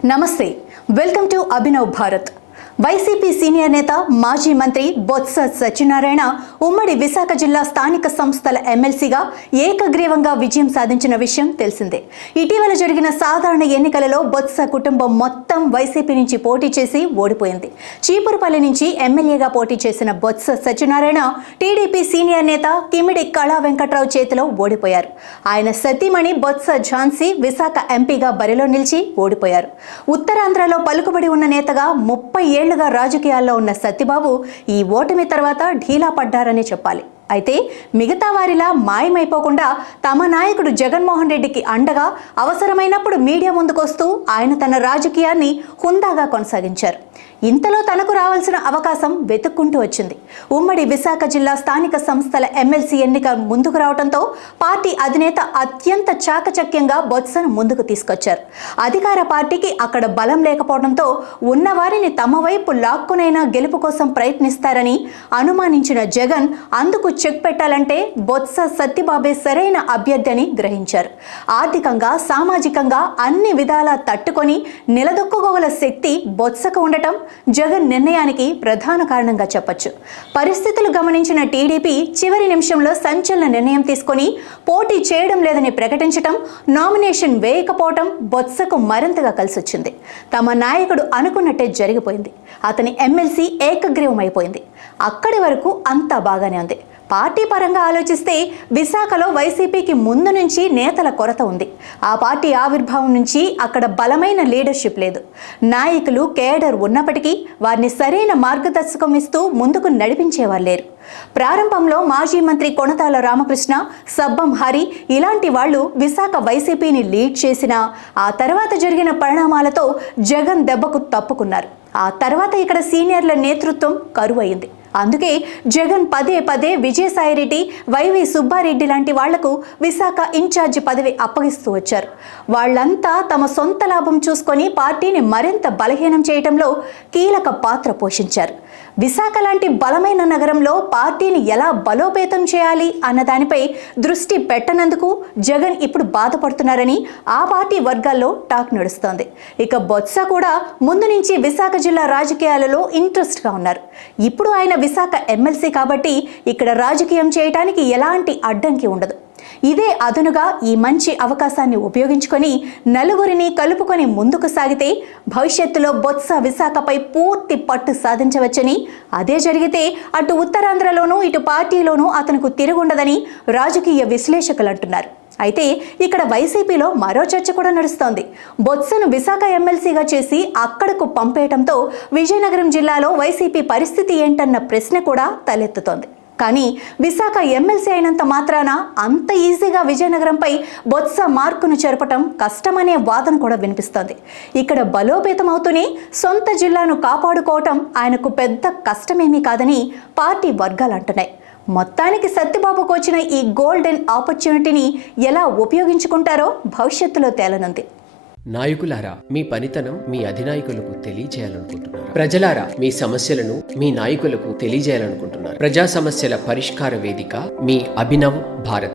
నమస్తే welcome to Abhinav Bharat. YCP senior నేత మాజీ మంత్రి బొత్స సత్యనారాయణ ఉమ్మడి విశాఖ జిల్లా స్థానిక సంస్థల ఎమ్మెల్సీగా ఏకగ్రీవంగా విజయం సాధించిన విషయం తెలిసిందే. ఇటీవల జరిగిన సాధారణ ఎన్నికలలో బొత్స కుటుంబం మొత్తం వైసీపీ నుంచి పోటీ చేసి ఓడిపోయింది. చీపురుపల్లి నుంచి ఎమ్మెల్యేగా పోటీ చేసిన బొత్స సత్యనారాయణ టీడీపీ సీనియర్ నేత కిమిడి కళా వెంకట్రావు చేతిలో ఓడిపోయారు. ఆయన సతీమణి బొత్స ఝాన్సీ విశాఖ ఎంపీగా బరిలో నిలిచి ఓడిపోయారు. ఉత్తరాంధ్రలో పలుకుబడి ఉన్న నేతగా 30 ఏళ్లుగా రాజకీయాల్లో ఉన్న సత్యబాబు ఈ ఓటమి తర్వాత ఢీలా పడ్డారని చెప్పాలి. అయితే మిగతా వారిలా మాయమైపోకుండా తమ నాయకుడు జగన్మోహన్ రెడ్డికి అండగా అవసరమైనప్పుడు మీడియా ముందుకొస్తూ ఆయన తన రాజకీయాన్ని హుందాగా కొనసాగించారు. ఇంతలో తనకు రావాల్సిన అవకాశం వెతుక్కుంటూ వచ్చింది. ఉమ్మడి విశాఖ జిల్లా స్థానిక సంస్థల ఎమ్మెల్సీ ఎన్నిక ముందుకు రావడంతో పార్టీ అధినేత అత్యంత చాకచక్యంగా బొత్సను ముందుకు తీసుకొచ్చారు. అధికార పార్టీకి అక్కడ బలం లేకపోవడంతో ఉన్నవారిని తమ వైపు లాక్కునైనా గెలుపు కోసం ప్రయత్నిస్తారని అనుమానించిన జగన్ అందుకు చెక్ పెట్టాలంటే బొత్స సత్యబాబే సరైన అభ్యర్థి అని గ్రహించారు. ఆర్థికంగా సామాజికంగా అన్ని విధాలా తట్టుకొని నిలదొక్కుకోగల శక్తి బొత్సకు ఉండటం జగన్ నిర్ణయానికి ప్రధాన కారణంగా చెప్పొచ్చు. పరిస్థితులు గమనించిన టీడీపీ చివరి నిమిషంలో సంచలన నిర్ణయం తీసుకొని పోటీ చేయడం లేదని ప్రకటించడం, నామినేషన్ వేయకపోవడం బొత్సకు మరింతగా కలిసొచ్చింది. తమ నాయకుడు అనుకున్నట్టే జరిగిపోయింది. అతని ఎమ్మెల్సీ ఏకగ్రీవం అయిపోయింది. అక్కడి వరకు అంతా బాగానే ఉంది. పార్టీ పరంగా ఆలోచిస్తే విశాఖలో వైసీపీకి ముందు నుంచి నేతల కొరత ఉంది. ఆ పార్టీ ఆవిర్భావం నుంచి అక్కడ బలమైన లీడర్షిప్ లేదు. నాయకులు కేడర్ ఉన్నప్పటికీ వారిని సరైన మార్గదర్శకం ఇస్తూ ముందుకు నడిపించేవారు లేరు. ప్రారంభంలో మాజీ మంత్రి కొణతాల రామకృష్ణ, సబ్బం హరి ఇలాంటి వాళ్ళు విశాఖ వైసీపీని లీడ్ చేసినా ఆ తర్వాత జరిగిన పరిణామాలతో జగన్ దెబ్బకు తప్పుకున్నారు. ఆ తర్వాత ఇక్కడ సీనియర్ల నేతృత్వం కరువయింది. అందుకే జగన్ పదే పదే విజయసాయిరెడ్డి, వైవి సుబ్బారెడ్డి లాంటి వాళ్లకు విశాఖ ఇన్ఛార్జి పదవి అప్పగిస్తూ వచ్చారు. వాళ్లంతా తమ సొంత లాభం చూసుకొని పార్టీని మరింత బలహీనం చేయడంలో కీలక పాత్ర పోషించారు. విశాఖ లాంటి బలమైన నగరంలో పార్టీని ఎలా బలోపేతం చేయాలి అన్న దానిపై దృష్టి పెట్టనందుకు జగన్ ఇప్పుడు బాధపడుతున్నారని ఆ పార్టీ వర్గాల్లో టాక్ నడుస్తోంది. ఇక బొత్స కూడా ముందు నుంచి విశాఖ జిల్లా రాజకీయాలలో ఇంట్రెస్ట్గా ఉన్నారు. ఇప్పుడు ఆయన విశాఖ ఎమ్మెల్సీ కాబట్టి ఇక్కడ రాజకీయం చేయడానికి ఎలాంటి అడ్డంకి ఉండదు. ఇదే అదనుగా ఈ మంచి అవకాశాన్ని ఉపయోగించుకొని నలుగురిని కలుపుకొని ముందుకు సాగితే భవిష్యత్తులో బొత్స విశాఖపై పూర్తి పట్టు సాధించవచ్చని, అదే జరిగితే అటు ఉత్తరాంధ్రలోనూ ఇటు పార్టీలోనూ అతనికి తిరుగుండదని రాజకీయ విశ్లేషకులు అంటున్నారు. అయితే ఇక్కడ వైసీపీలో మరో చర్చ కూడా నడుస్తోంది. బొత్సను విశాఖ ఎమ్మెల్సీగా చేసి అక్కడకు పంపేయడంతో విజయనగరం జిల్లాలో వైసీపీ పరిస్థితి ఏంటన్న ప్రశ్న కూడా తలెత్తుతోంది. కానీ విశాఖ ఎమ్మెల్సీ అయినంత మాత్రాన అంత ఈజీగా విజయనగరంపై బొత్స మార్కును చెరపటం కష్టమనే వాదన కూడా వినిపిస్తోంది. ఇక్కడ బలోపేతం అవుతూనే సొంత జిల్లాను కాపాడుకోవటం ఆయనకు పెద్ద కష్టమేమీ కాదని పార్టీ వర్గాలు అంటున్నాయి. మొత్తానికి సత్యబాబుకు వచ్చిన ఈ గోల్డెన్ ఆపర్చునిటీని ఎలా ఉపయోగించుకుంటారో భవిష్యత్తులో తేలనుంది. నాయకులారా, మీ పనితనం మీ అధినాయకులకు తెలియజేయాలనుకుంటున్నారు. ప్రజలారా, మీ సమస్యలను మీ నాయకులకు తెలియజేయాలనుకుంటున్నారు. ప్రజా సమస్యల పరిష్కార వేదిక మీ అభినవ్ భారత్.